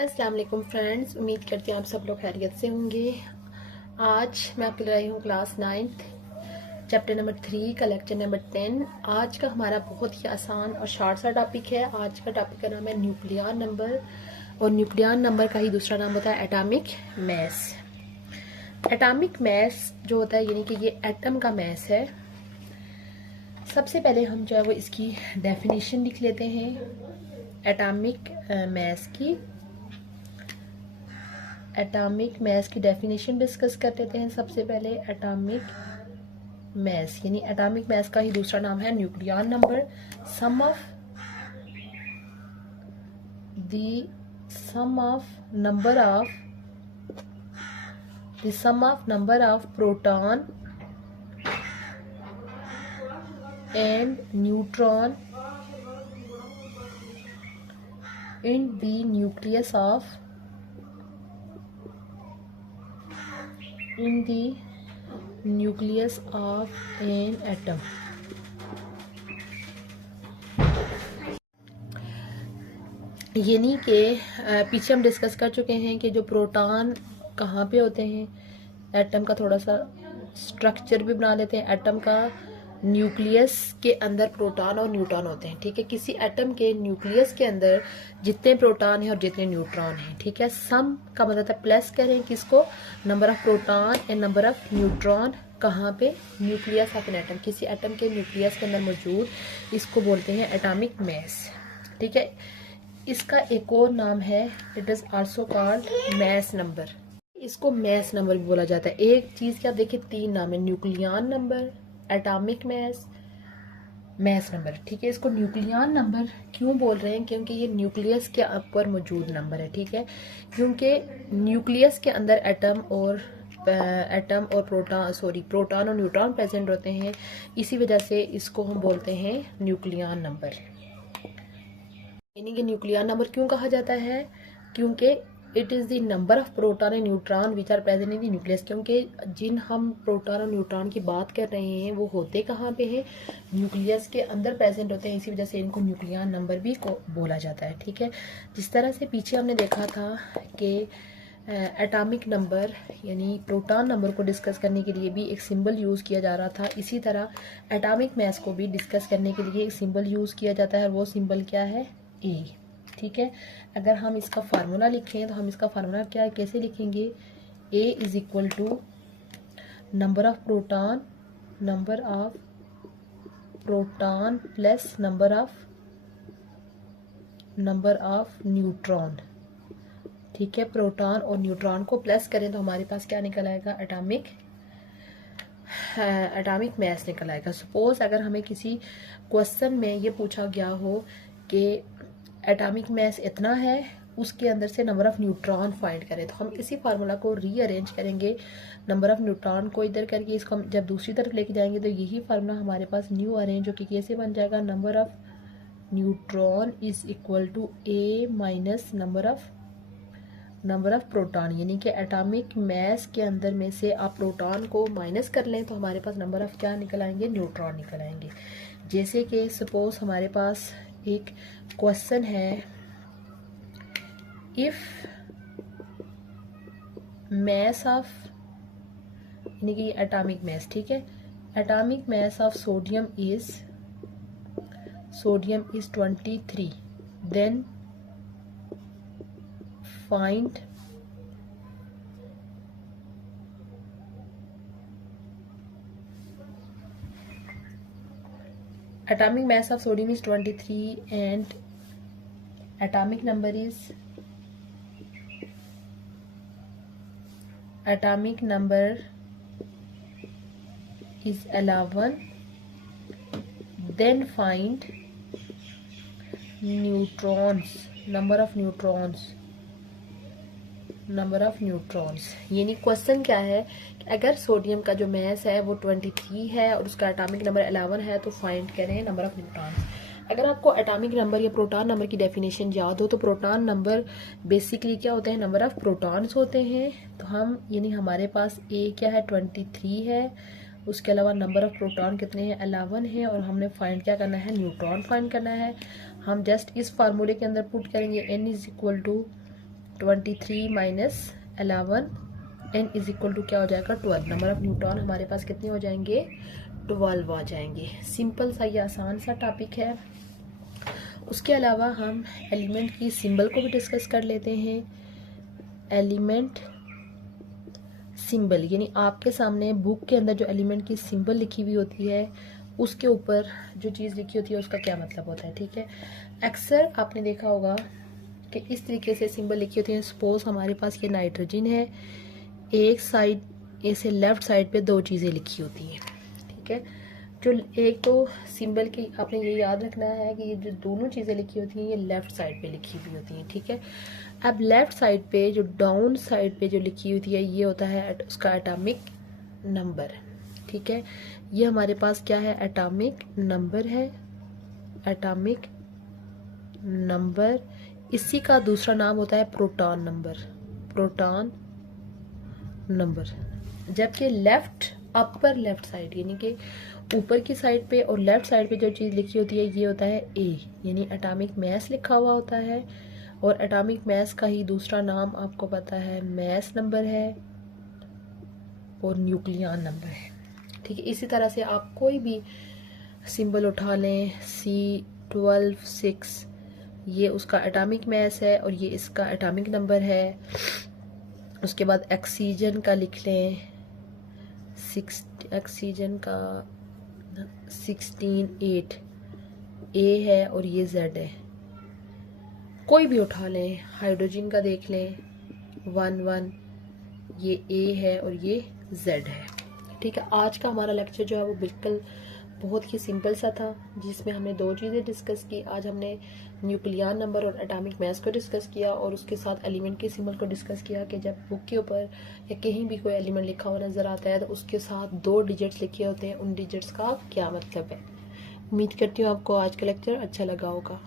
अस्सलाम वालेकुम फ्रेंड्स, उम्मीद करती हूँ आप सब लोग खैरियत से होंगे। आज मैं आपके लिए आई हूँ क्लास 9th चैप्टर नंबर 3 का लेक्चर नंबर 10। आज का हमारा बहुत ही आसान और शॉर्ट सा टॉपिक है। आज का टॉपिक का नाम है न्यूक्लियर नंबर, और न्यूक्लियर नंबर का ही दूसरा नाम होता है एटॉमिक मैस। एटॉमिक मैस जो होता है यानी कि ये एटम का मैस है। सबसे पहले हम जो है वो इसकी डेफिनेशन लिख लेते हैं एटॉमिक मैस की। एटॉमिक मैस की डेफिनेशन डिस्कस कर लेते हैं। सबसे पहले एटॉमिक मैस यानी एटॉमिक मैस का ही दूसरा नाम है nuclear number. Sum of the sum of number of proton and neutron in the nucleus of an atom. यानी कि पीछे हम डिस्कस कर चुके हैं कि जो प्रोटॉन कहाँ पे होते हैं। एटम का थोड़ा सा स्ट्रक्चर भी बना लेते हैं। एटम का न्यूक्लियस के अंदर प्रोटॉन और न्यूट्रॉन होते हैं। ठीक है, किसी एटम के न्यूक्लियस के अंदर जितने प्रोटॉन हैं और जितने न्यूट्रॉन हैं। ठीक है, सम का मतलब है प्लस करें किसको, number of proton and number of neutron कहाँ पे, न्यूक्लियस ऑफ एन एटम, किसी एटम के न्यूक्लियस के अंदर मौजूद। इसको बोलते हैं एटॉमिक मैस। ठीक है, इसका एक और नाम है, it is also called mass number. इसको मैस नंबर भी बोला जाता है। एक चीज के आप देखिए तीन नाम है, nuclear number, atomic mass, mass number. ठीक है, इसको न्यूक्लियर नंबर क्यों बोल रहे हैं, क्योंकि ये न्यूक्लियस के ऊपर मौजूद नंबर है। ठीक है, क्योंकि न्यूक्लियस के अंदर एटम और प्रोटॉन और न्यूट्रॉन प्रेजेंट होते हैं। इसी वजह से इसको हम बोलते हैं न्यूक्लियर नंबर। यानी कि न्यूक्लियर नंबर क्यों कहा जाता है, क्योंकि it is the number of proton and neutron which are present in the nucleus. क्योंकि जिन हम प्रोटॉन और न्यूट्रॉन की बात कर रहे हैं वो होते कहाँ पे हैं, न्यूक्लियस के अंदर प्रेजेंट होते हैं। इसी वजह से इनको न्यूक्लियर नंबर भी को बोला जाता है। ठीक है, जिस तरह से पीछे हमने देखा था कि एटॉमिक नंबर यानी प्रोटॉन नंबर को डिस्कस करने के लिए भी एक सिंबल यूज़ किया जा रहा था, इसी तरह एटॉमिक मैस को भी डिस्कस करने के लिए एक सिंबल यूज़ किया जाता है। वो सिंबल क्या है, ए। ठीक है, अगर हम इसका फार्मूला लिखें तो हम इसका फार्मूला क्या कैसे लिखेंगे, A is equal to number of proton plus number of neutron. ठीक है, प्रोटॉन और न्यूट्रॉन को प्लस करें तो हमारे पास क्या निकल आएगा, एटॉमिक मैस निकल आएगा। सपोज अगर हमें किसी क्वेश्चन में ये पूछा गया हो कि एटॉमिक मैस इतना है, उसके अंदर से नंबर ऑफ न्यूट्रॉन फाइंड करें, तो हम इसी फार्मूला को रीअरेंज करेंगे। नंबर ऑफ न्यूट्रॉन को इधर करके इसको हम जब दूसरी तरफ लेके जाएंगे तो यही फार्मूला हमारे पास न्यू अरेंज जो कि कैसे बन जाएगा, number of neutron is equal to A minus number of proton. यानी कि एटॉमिक मैस के अंदर में से आप प्रोटॉन को माइनस कर लें तो हमारे पास नंबर ऑफ क्या निकल आएंगे, न्यूट्रॉन निकल आएंगे। जैसे कि सपोज हमारे पास एक क्वेश्चन है, इफ मैस ऑफ यानी कि एटॉमिक मैस। ठीक है, atomic mass of sodium is 23, then find atomic mass of sodium is 23 and atomic number is 11, then find number of neutrons. यानी क्वेश्चन क्या है कि अगर सोडियम का जो मैस है वो 23 है और उसका एटॉमिक नंबर 11 है तो फाइंड करें नंबर ऑफ न्यूट्रॉन्स। अगर आपको एटॉमिक नंबर या प्रोटॉन नंबर की डेफिनेशन याद हो तो प्रोटॉन नंबर बेसिकली क्या होते हैं, नंबर ऑफ प्रोटॉन्स होते हैं। तो हम यानी हमारे पास ए क्या है, 23 है, उसके अलावा नंबर ऑफ प्रोटॉन कितने हैं, 11 है, और हमने फाइंड क्या करना है, न्यूट्रॉन फाइंड करना है। हम जस्ट इस फार्मूले के अंदर पुट करेंगे n is equal to 23 minus 11 n is equal to क्या हो जाएगा 12। नंबर ऑफ न्यूट्रॉन हमारे पास कितने हो जाएंगे 12 आ जाएंगे। सिंपल सा या आसान सा टॉपिक है। उसके अलावा हम एलिमेंट की सिंबल को भी डिस्कस कर लेते हैं। एलिमेंट सिंबल यानी आपके सामने बुक के अंदर जो एलिमेंट की सिंबल लिखी हुई होती है उसके ऊपर जो चीज़ लिखी होती है उसका क्या मतलब होता है। ठीक है, अक्सर आपने देखा होगा कि इस तरीके से सिंबल लिखी होती है। सपोज हमारे पास ये नाइट्रोजन है, एक साइड ऐसे लेफ्ट साइड पे दो चीज़ें लिखी होती हैं। ठीक है, जो एक तो सिंबल की आपने ये याद रखना है कि ये जो दोनों चीज़ें लिखी होती हैं ये लेफ़्ट साइड पे लिखी हुई होती हैं। ठीक है, अब लेफ़्ट साइड पे जो डाउन साइड पे जो लिखी होती है ये होता है उसका एटॉमिक नंबर। ठीक है, ये हमारे पास क्या है एटॉमिक नंबर है। एटॉमिक नंबर, इसी का दूसरा नाम होता है प्रोटॉन नंबर। प्रोटॉन नंबर, जबकि लेफ्ट अपर लेफ्ट साइड यानी कि ऊपर की साइड पे और लेफ्ट साइड पे जो चीज़ लिखी होती है ये होता है ए, यानी एटॉमिक मास लिखा हुआ होता है। और एटॉमिक मास का ही दूसरा नाम आपको पता है मास नंबर है और न्यूक्लियन नंबर है। ठीक है, इसी तरह से आप कोई भी सिंबल उठा लें, C12 ये उसका एटॉमिक मास है और ये इसका एटॉमिक नंबर है। उसके बाद ऑक्सीजन का लिख लें, ऑक्सीजन का 16 ए है और ये Z है। कोई भी उठा लें, हाइड्रोजन का देख लें 11 ये ए है और ये Z है। ठीक है, आज का हमारा लेक्चर जो है वो बिल्कुल बहुत ही सिंपल सा था जिसमें हमने दो चीज़ें डिस्कस की। आज हमने न्यूक्लियन नंबर और एटॉमिक मास को डिस्कस किया और उसके साथ एलिमेंट के सिंबल को डिस्कस किया कि जब बुक के ऊपर या कहीं भी कोई एलिमेंट लिखा हुआ नज़र आता है तो उसके साथ 2 डिजिट्स लिखे होते हैं, उन डिजिट्स का क्या मतलब है। उम्मीद करती हूँ आपको आज का लेक्चर अच्छा लगा होगा।